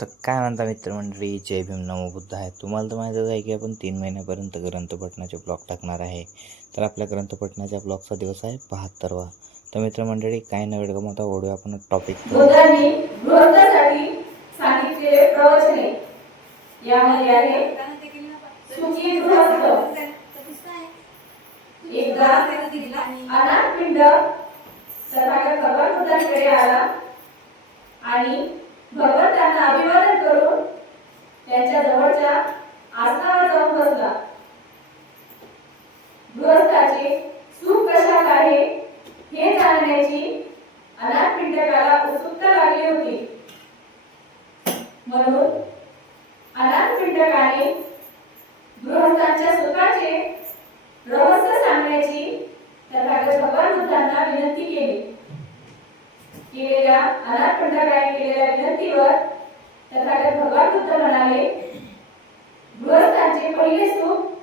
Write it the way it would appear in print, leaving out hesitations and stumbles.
तर काय म्हणता मित्रमंडळी, जय भीम नमो बुद्ध आहे. तुम्हाला तर माहीतच आहे की आपण 3 महिन्यापर्यंत ग्रंथपठणाचे ब्लॉग टाकणार आहे. तर आपल्या ग्रंथपठणाच्या ब्लॉगचा दिवस आहे 72वा. तर मित्रमंडळी काय न वेळ गमावता ओढूया आपण टॉपिक. बुद्धांनी गृहस्थासाठी सांगितलेले प्रवचने यामध्ये आहे सुखी गृहस्थ. एकदा अनाथपिंड तथागत भगवान बुद्धांकडे आला आणि भगवंतांना अभिवादन करून त्यांच्या जवळच्या आसनावर जाऊन बसला. गृहस्थाचे सुख कशात आहे हे जाणण्याची अनाथपिंडकाला उत्सुकता लागली होती. म्हणून अनाथपिंडकाने गृहस्थांच्या सुखाचे रहस्य सांगण्याची तथागत भगवान बुद्धांना विनंती केली. अनाथपिंडकाने केलेल्या विनंतीवर तथागत भगवान बुद्ध म्हणाले, गृहस्थांचे पहिले सुख